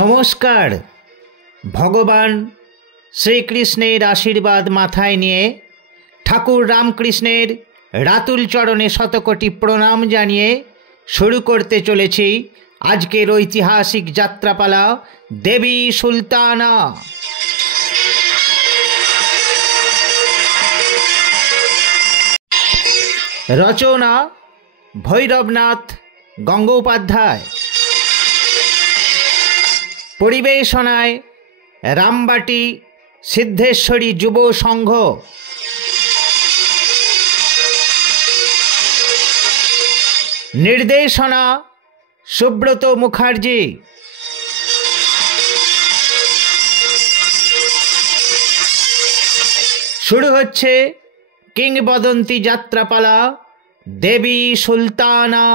নমস্কার। ভগবান শ্রীকৃষ্ণের আশীর্বাদ মাথায় নিয়ে ঠাকুর রামকৃষ্ণের রাতুল চরণে শতকোটি প্রণাম জানিয়ে শুরু করতে চলেছি আজকের ঐতিহাসিক যাত্রাপালা দেবী সুলতানা। রচনা ভৈরবনাথ গঙ্গোপাধ্যায়, পরিবেশনায় রামবাটি সিদ্ধেশ্বরী যুব সংঘ। নির্দেশনা সুব্রত মুখার্জি। শুরু হচ্ছে কিংবদন্তি যাত্রাপালা দেবী সুলতানা।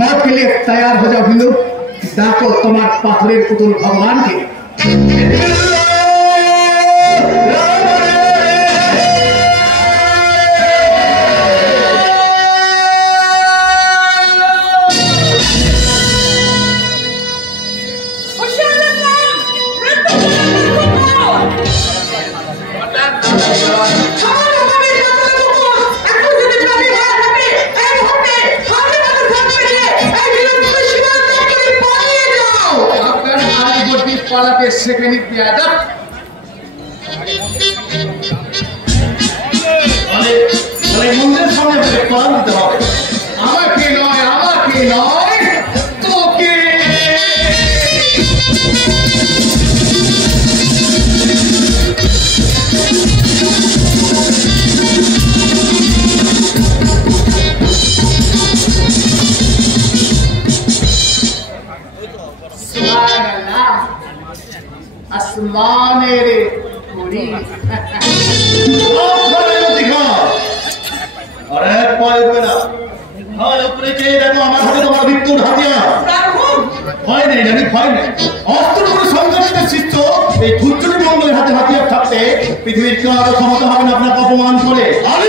मौत के लिए तैयार हो जाओ हिंदू, डाको तुम्हारे पाथरे पुतुल भगवान के। পালাতে সেখানে বেয়াদব। মন্দিরের সামনে করার দিতে হবে। আমাকে নয়, আমাকে নয়, তোকে। আসমানের ঘড়ি আর এক পায়ে দেবে না। আর উপরে চেয়ে দেখো আমার হাতে তোমার মৃত্যুর হাতিয়ার। ভয় নেই জানি, ভয় নেই। অস্ত্র করে সংঘর্ষের শিষ্য এই ধূর্যটি মঙ্গলের হাতে হাতিয়ার থাকতে পৃথিবীর কেউ আরো ক্ষমতা হবে না আপনাকে অপমান করে। আমি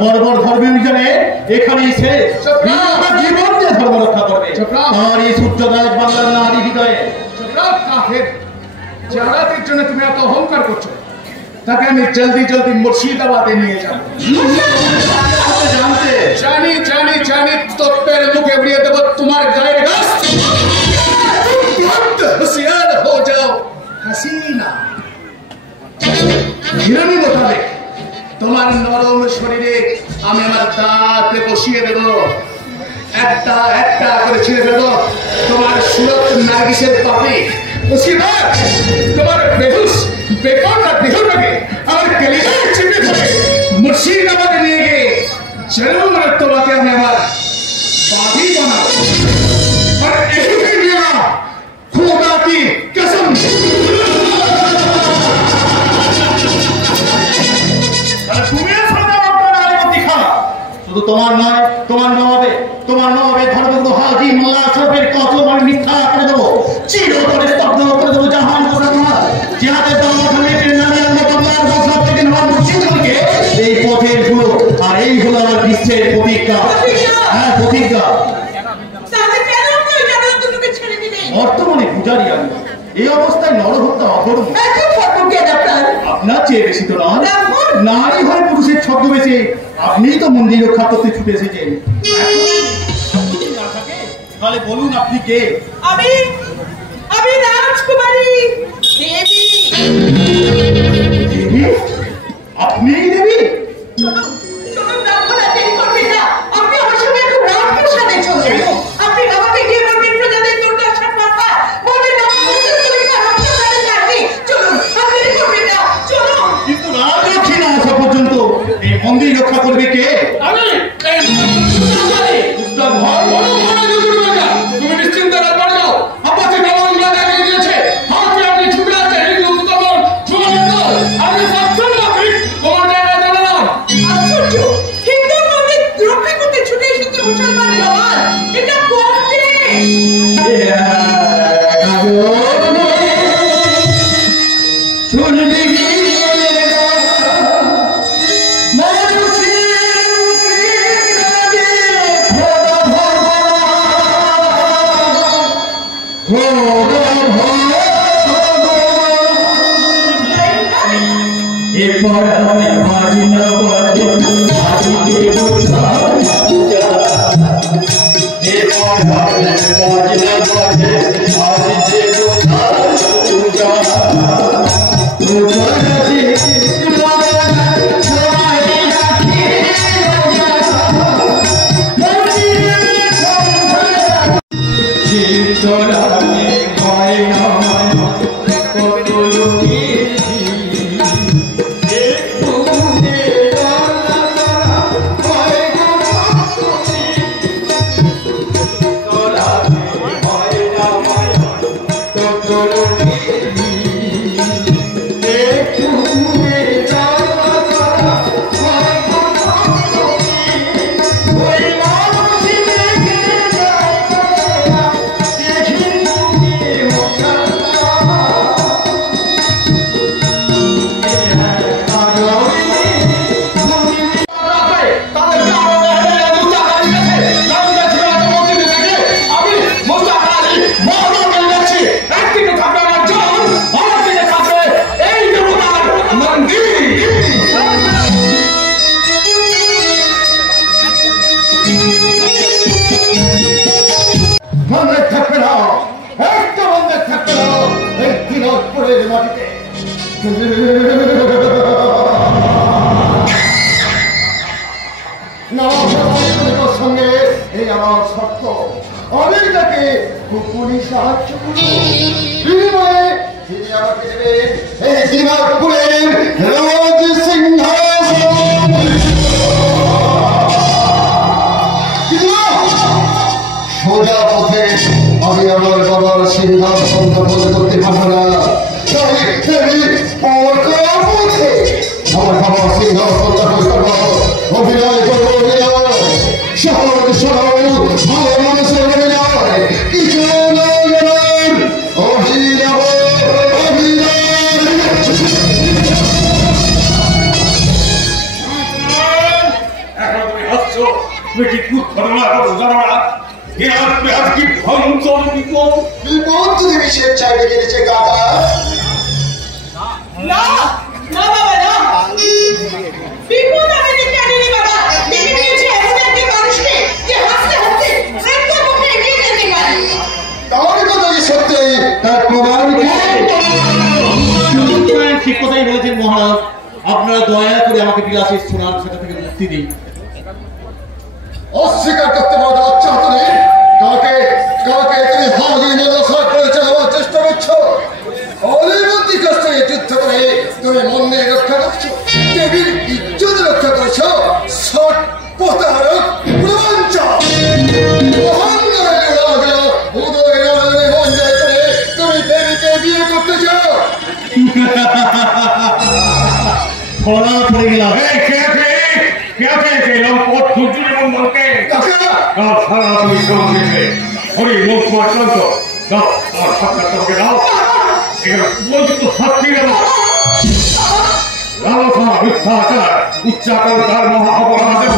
বর্বর ধর্মীয় মিশনে এখানেই শেষ। জীবন দিয়ে ধর্ম রক্ষা করবে আর এই সূর্যদাস বাংলার নারী হৃদয়ে। যারাদের জন্য তুমি এত অহংকার করছো তাকে আমি জলদি জলদি মুর্শিদাবাদে নিয়ে যাব। জানতে জানি জানি জানি তোপের মুখে উড়িয়ে দেবো তোমার গায়ের গাছ। হুঁশিয়ার হো যাও হাসিনা। হিরানি মোতাবেক তোমার নরম শরীরে আমি আমার দাঁতে বসিয়ে দেব, একটা একটা করে ছিঁড়ে ফেলবো তোমার সুরত নার্গিসের পাপড়ি। তোমার বেহুশ বেকরটা দেহটাকে আমার কলিজায় চিপে ধরে মুর্শিদাবাদে নিয়ে গিয়ে জরুর তোমাকে আমি আমার বাদী বানাবো। আর এই দুনিয়া খোদা কি কসম। শুধু তোমার নয়, তোমার নবাবে ধর্মগুরু হাজী মোল্লা আশরাফের কত মানে মিথ্যা করে দেবো, চিরতরে স্তব্ধ করে দেবো জাহান করে তোমার জিহাদের এই পথের গুলো। আর এই হলো আমার বিশ্বের প্রতিজ্ঞা। হ্যাঁ প্রতিজ্ঞা। বর্তমানে পূজারি আমি এই অবস্থায় নরহত্যা অধর্ম। আপনার চেয়ে বেশি তো নয়, নারী হয়ে পুরুষের ছদ্মবেশে আপনিই তো মন্দির রক্ষা করতে ছুটে এসেছেন। তাহলে বলুন আপনি কে? আমি রাজকুমারী দেবী। দেবী? আপনিই দেবী? চলুন রামপালা দেরি করবেন না, আপনি আমার সঙ্গে একটু রাজপ্রাসাদে চলুন। আপনি আমাকে গিয়ে বলবেন প্রজাদের দুর্দশার কথা, বলবেন চলুন, আপনি দেরি করবেন না, চলুন। কিন্তু রাজলক্ষ্মী না আসা পর্যন্ত এই মন্দির রক্ষা করবে কে? আমি। তুমি নিশ্চিন্ত রাখবার যাও। আপাতত কেমন লাগে গিয়েছে হাতে আপনি ছুটে আসছে হিন্দু উত্তমন আমি সক্ষম নাকি তোমার জায়গায় চলে না। আশ্চর্য, হিন্দু মন্দির রক্ষা করতে ছুটে এসেছে মুসলমান জওয়ান, এটা কোন দেশ? শুনবি সঙ্গে এই আমার শর্ত, আমি তাকে খুবই সাহায্য করব। বিনিময়ে তিনি আমাকে দেবেন এই দিনাজপুরের রাজ সিংহাসন। সোজা পথে আমি আমার বাবার সিংহাসন দখল করতে পারবো না। আমার বাবার সিংহাসন দখল করবো, অভিনয় করবো, অভিনয় সহজ সরল ভালো মানুষের অভিনয়, কিছু অভিনয় অভিনয়। এখন তুমি হাসছো, তুমি কি খুব ঘটনা জানো না? বিপদ যদি স্বেচ্ছায় ডেকে দিচ্ছে কাকা। না না বাবা না, বিপদ আমি ডেকে আনিনি বাবা, ডেকে নিয়েছে এমন একজন মানুষকে যে হাসতে হাসতে মৃত্যুর মুখে এগিয়ে যেতে পারে। তার কথা যে সত্যি তার প্রমাণ ঠিক কথাই বলেছেন মহারাজ। আপনারা দয়া করে আমাকে বিলাসী শোনার সেটা থেকে মুক্তি দিন। অস্বীকার করতে পারো চাহত নেই। কাকে কাকে তুমি হাজির নির্দেশক করে চালাবার চেষ্টা করছো? অলিবন্দি কাছে যুদ্ধ করে তুমি মন্দির রক্ষা করছো, দেবীর ইজ্জত রক্ষা করছো। শট প্রতারক প্রবঞ্চক অহংকারের রাজা উদয় নারায়ণের বঞ্জয় করে তুমি দেবীকে বিয়ে করতে চাও। ধরা পড়ে গেলাম। উচ্চাকাঙ্ক্ষার মহা অপরাধের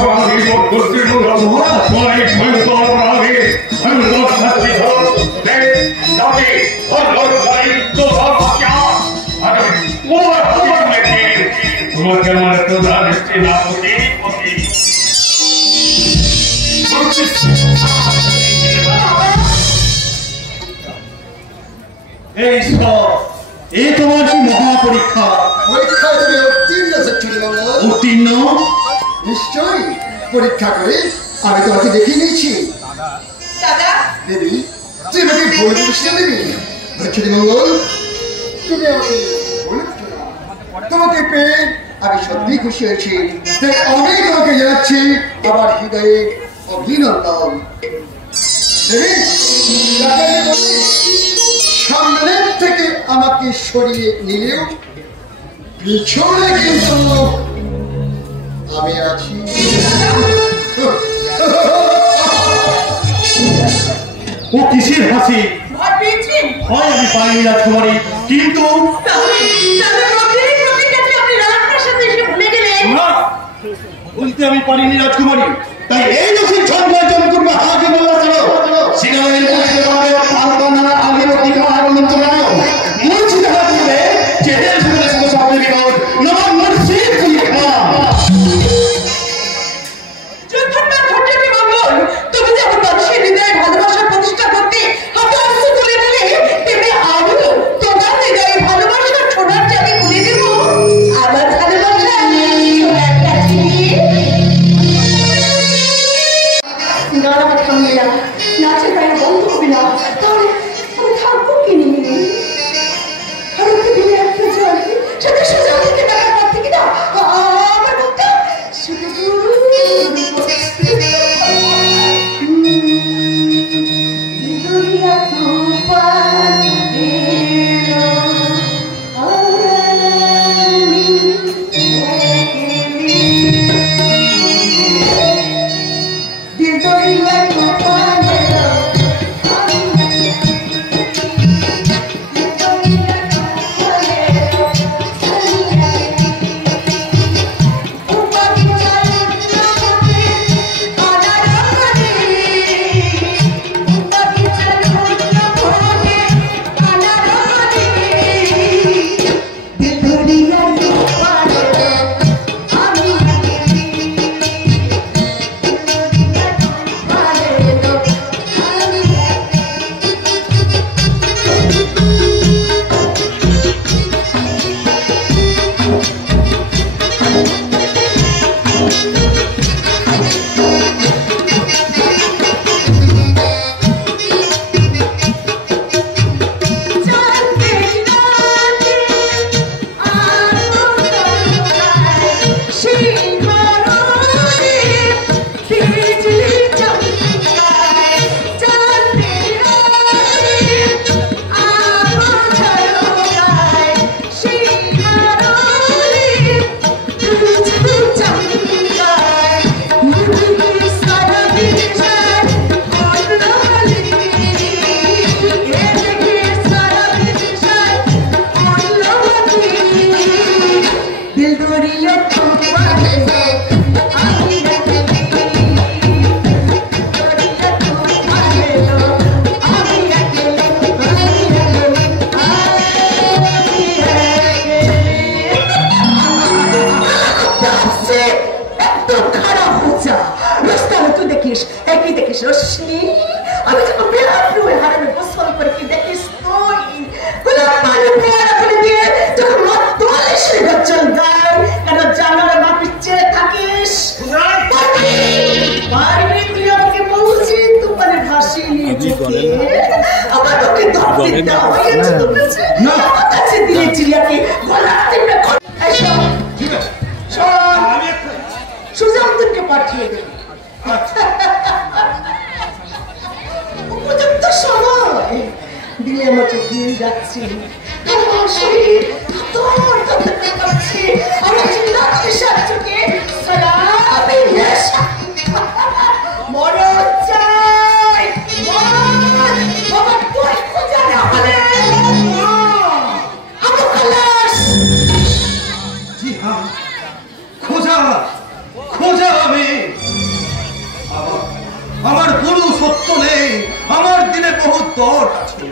তোমাকে আমার প্রধান স্ত্রী না হতে এই সব এ তোমার কি মহা পরীক্ষা? পরীক্ষায় তুমি উত্তীর্ণ ছেলে বাবা। উত্তীর্ণ? নিশ্চয়ই পরীক্ষা করে আমি তোমাকে দেখে নিয়েছি। দাদা দেবী তুই আমাকে ভুল বুঝিস না দেবী। ছেলে মঙ্গল তুমি আমাকে ভুল বুঝছো না। তোমাকে পেয়ে আমি সত্যি খুশি হয়েছি, তাই আমি তোমাকে জানাচ্ছি আমার হৃদয়ে অভিনন্দন। দেবী তাকে বলি, সামনের থেকে আমাকে সরিয়ে নিলেও পিছনে কিন্তু আমি আছি। ও কিসের হাসি? ভয় পেয়েছেন? হয় আমি পাইনি রাজকুমারী, কিন্তু তাহলে মন্দিরের প্রতিজ্ঞাটি আপনি রাজপ্রাসাদে এসে ভুলে গেলেন? বলতে আমি পারিনি রাজকুমারী, তাই এই দোষী ছন্দার্জন করবে হাজে বলা চলো সিনারের মধ্যে পাবে পারবা না আগের অধিকার মন্ত্রণা মূর্ছিত হাত দিবে চেহের শুনে শুধু সামনে বিপদ নবাব মুর্শিদ লিখা। যুদ্ধটা ঘটেছে মঙ্গল, তুমি যেমন মানুষের হৃদয়ে ভালোবাসার প্রতিষ্ঠা করতে হাতে অস্ত্র তুলে দিলে, তেমনি আমিও তোমার হৃদয়ে ভালোবাসার ছোড়ার চাবি খুলে দেব। আমার ভালোবাসা ছোড়ার কাছে নানা থামবে না, নাচের বাইরে বন্ধ হবে না, তাহলে আমি থাকবো কি নিয়ে? আর ওকে দিয়ে একটা জল সাথে সোজা থেকে টাকা পাচ্ছে কিনা আমার মুখটা শুধু দুনিয়া তুফান এলো আমি दिल तो दिलवा तूफान है ऊपर দিলে আমার চোখ দিয়ে যাচ্ছে আমার শরীর আমার চিন্তা চোখে সালামে নেশা মরণ চাই বাবা তুই খোঁজা না হলে আমার খালাস জি হ্যাঁ খোঁজা খোঁজা আমি আমার কোনো সত্য নেই আমার দিনে বহু দর আছে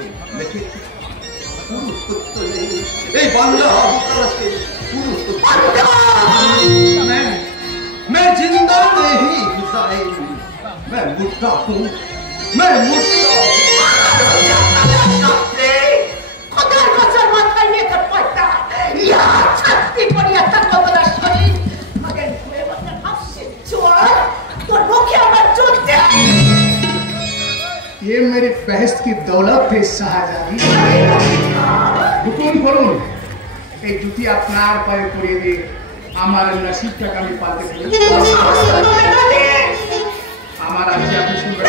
কোনো সত্য নেই এই বাংলা আছে কোনো সত্য मैं जिंदा नहीं हुसैन मैं मुर्दा हूँ मैं मुर्दा খোদার খোঁজার মাথায় নিয়ে তোর পয়সা ইয়া ছাত্তি পড়িয়া তার কবলা শরীর মগের ঘুরে বসে হাসছে চোর তোর মুখে আমার চলতে ये मेरी बहस की दौलत थी शाहजादी হুকুম করুন এই জুতি আপনার পায়ে পরিয়ে দিয়ে আমার নসিবটাকে আমি পাল্টে ফেলি আমার আজকে আপনি শুনবেন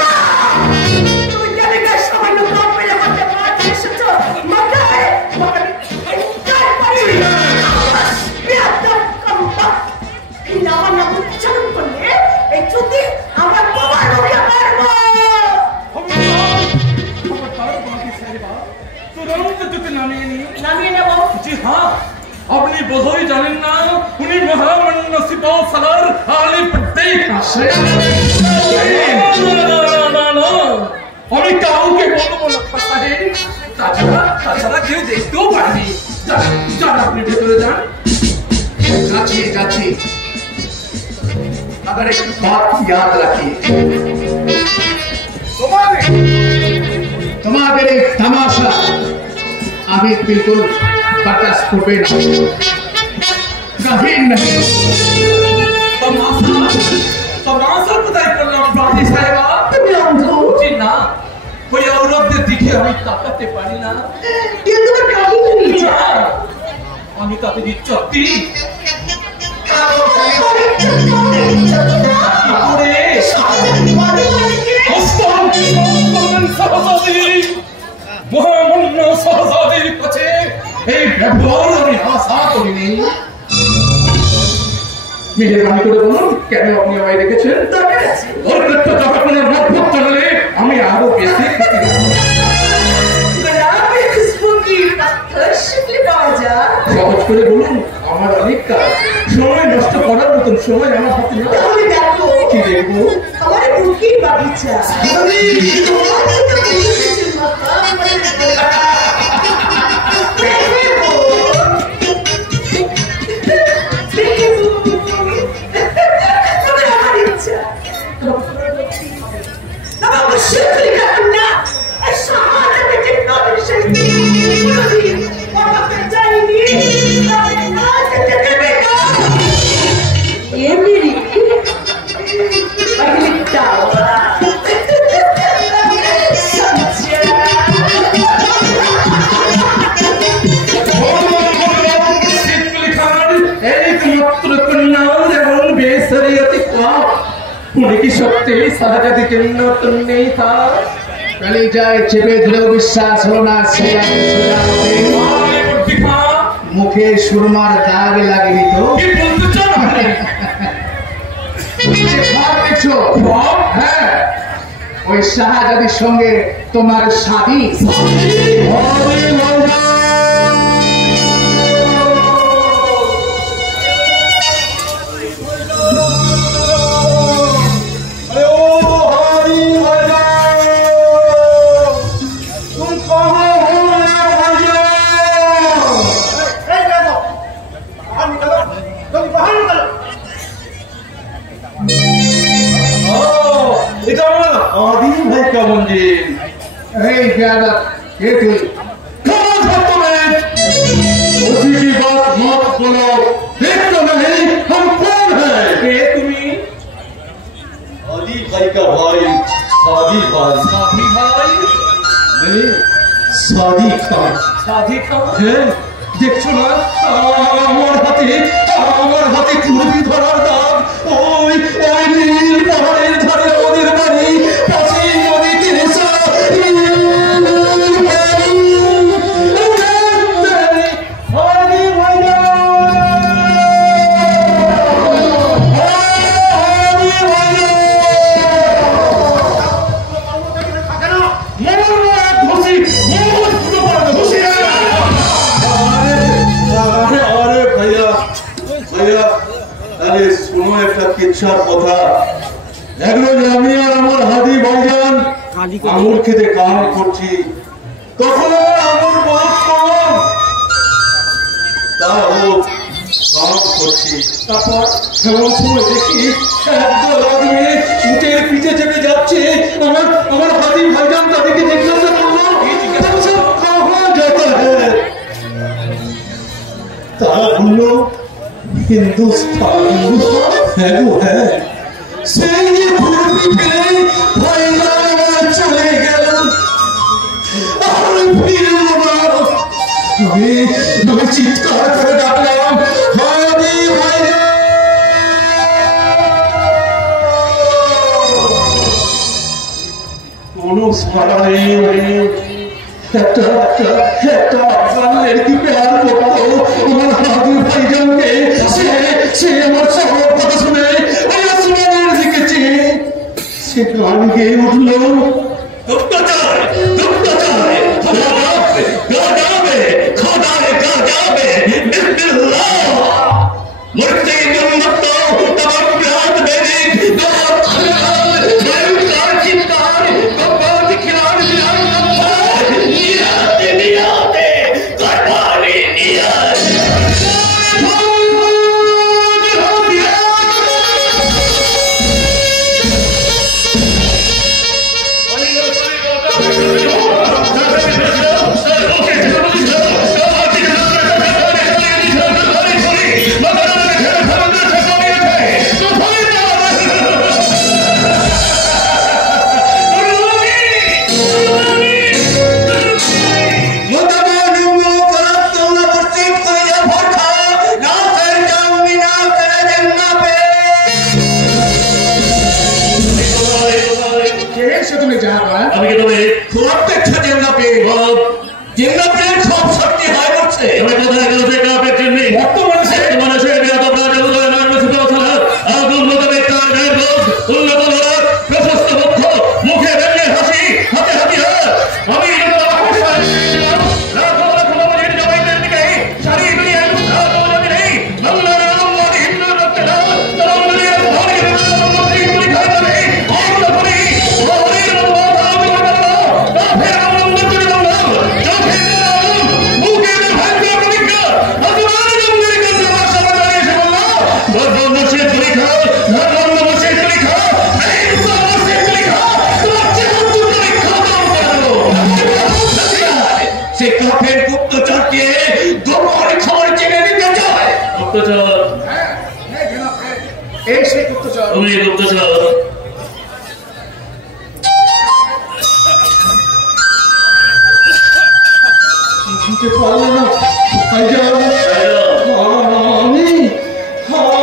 তুই জানি না সামান্য কাপ পেলে হাতে মাছ এসেছো মাথায় মাথায় কার পারি বেয়াদব কম্পা এই নাম না উচ্চারণ করলে এই জুতি আমরা বাবার মুখে মারবো तुरंत जूते নামিয়ে নেব जी हाँ अपनी बोधोई जानें ना उन्हीं महामंड सिपाह सलार आली पट्टे আমি কাউকে বলবো না পাশে তাছাড়া কেউ দেখতেও পারেনি যান আপনি ভেতরে যান যাচ্ছি যাচ্ছি अगर एक बात याद रखिए तुम्हारे एक तमाशा अभी बिल्कुल बर्दाश्त करबे ना कभी नहीं तमाशा কোথায় করলাম বাদি সাহেব তুমি অন্ধ জি না ওই ঔরবদের দিকে আমি তাকাতে পারি না কেউ তোমার কাহিনী নিয়ে না, যায় আমি তাদের ইচ্ছাতি মহামন্য সহজাদির কাছে এই ব্যবহার আমি আশা করিনি মেহেরবানি করে বলুন কেন আপনি আমায় রেখেছেন ওর একটা যতক্ষণের মধ্যে চলে আমি আরো বেশি সহজ করে বলুন আমার অনেক কাজ সময় নষ্ট করার মতন সময় আমার হাতে না তাহলে দেখো কি দেখবো আমার বুকির বাগিচা सत्य शाहजादी जन्नत नहीं था कली जाए চেপে ধরেও বিশ্বাস হলো না সে মুখে সুরমার দাগ লাগেনি তো কি বলতে চান দেখছো হ্যাঁ ওই শাহজাদির সঙ্গে তোমার শাদী आदि भाई का मंदिर ये तुम उसी की बात मत बोलो देख तो नहीं हम कौन है तुम्हें आदि भाई का भाई सादी भाई साथी भाई नहीं सादी खान साथी खान है দেখছো না আমার হাতে কুড়বি ধরার দাগ ওই ওই নীল পাহাড়ের ধারে ওদের বাড়ি কাছে নদী তীরে হিসাব কথা। একবার আমি আর আমার হাদি ভাইজান আঙুর খেতে কাম করছি, তখন আঙুর বহুত কম, তা হোক কাম করছি। তারপর এমন সময় দেখি একদল আদমি উটের পিঠে চেপে যাচ্ছে। আমার হাদি ভাইজান তাদেরকে জিজ্ঞাসা করলো, তারা বললো হিন্দুস্তান। হ্যাঁ গো হ্যাঁ, সেই যে ঘুরবি পেলে ভাইজান আমার চলে গেল, আর ফিরল না। আমি চিৎকার করে ডাকলাম, হাদি ভাইজান। কোনো সাড়া নেই। একটা আফগানের কি প্যার বলতো আমার হাদি ভাইজানকে, সে আমার সব কথা শুনে আসমানের দিকে চেয়ে সে গান গেয়ে উঠল,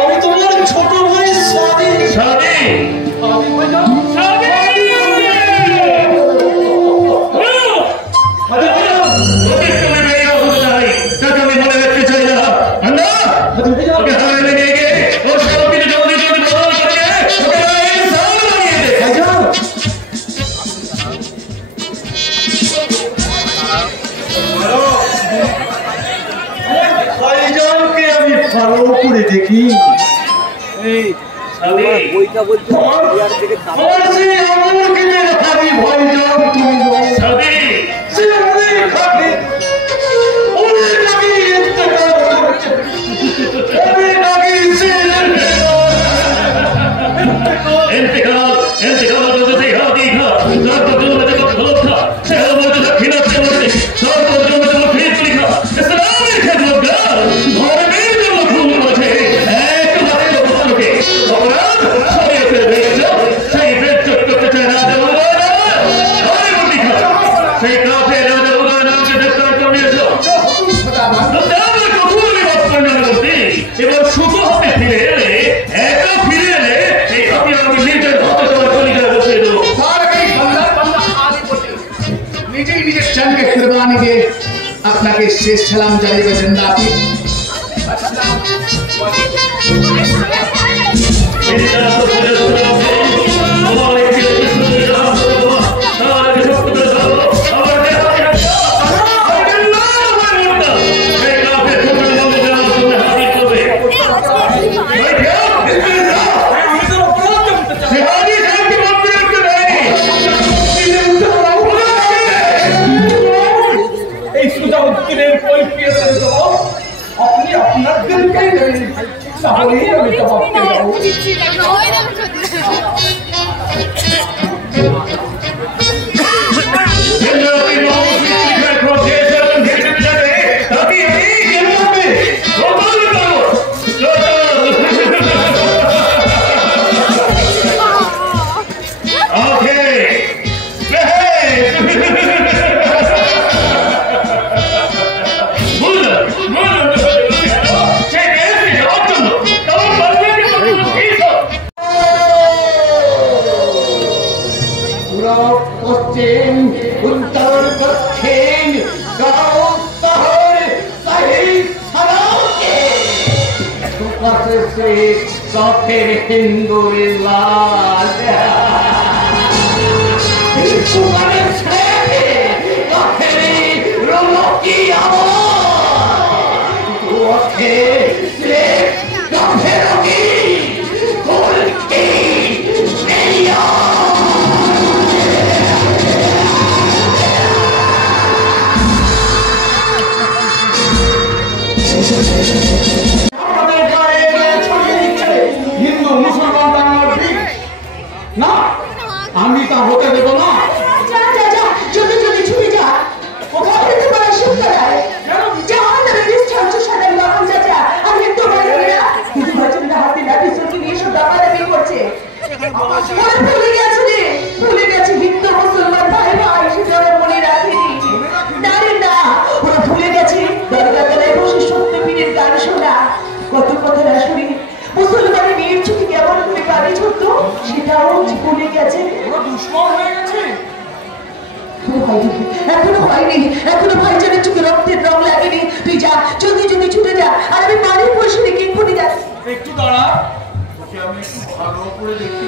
আমি তোমার ছোট ভাই সাদি। দেখি বইটা বলতে আপনাকে শেষ সালাম জানিয়ে জিন্দাপি। দিনের কৈফিয়তের জবাব আপনি আপনার দিলকেই দেবেন, তাহলেই আমি জবাব পেয়ে যাবো। পশ্চিম উত্তর দক্ষিণ গাঁও শহর শহীদ সারাকে সুপাশে সে শখের হিন্দুর লাল সুপারের ছেলে শখের রমকি ওঠে সে শখের কি কলকি মেরিয়া হিন্দু মুসলমান বাংলার দিক না, আমি তা হতে দেব না। যা যা যা, জলদি জলদি ছুটে যা। কোথায় যেতে পারে শুনতে যা আমাদের নিশ্চয় সাধারণ বাবন চাচা আর হিন্দু ভাইরা হিন্দু ভাইরা হাতে লাঠি চুকি নিয়ে সব দাপাদাপি করছে। ভুলে গেছে হিন্দু মুসলমান ভাই ভাই, সেটা ওরা মনে রাখেনি। না রে না, ওরা ভুলে গেছে দরগা তলায় বসে সত্যপীরের গান শোনা। কত কথা না শুনি মুসলমানের মেয়ের চোখে কেমন করে পানি ছুটতো, সেটাও ভুলে গেছে। ওরা দুশ্মন হয়ে গেছে। এখনো হয়নি, এখনো ভাইজানের চোখে রক্তের রং লাগেনি। তুই যা, জলদি জলদি ছুটে যা, আর আমি বাড়ির বসে রেখে এক্ষুনি যাচ্ছি। একটু দাঁড়া, তোকে আমি একটু ভালো করে দেখি।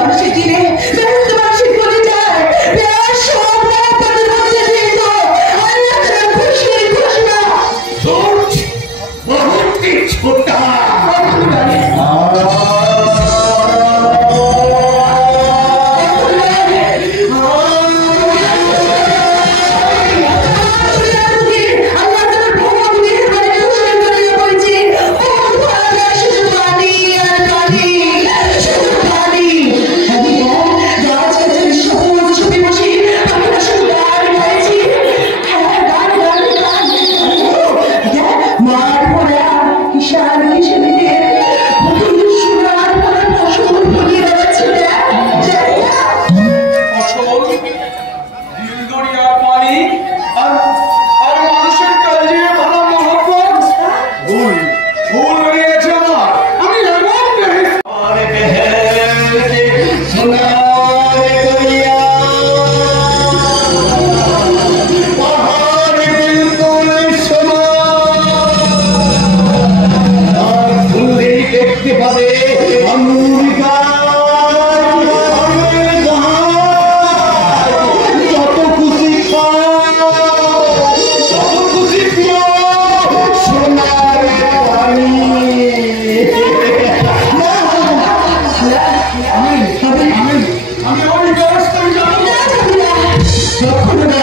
মানুষের যখন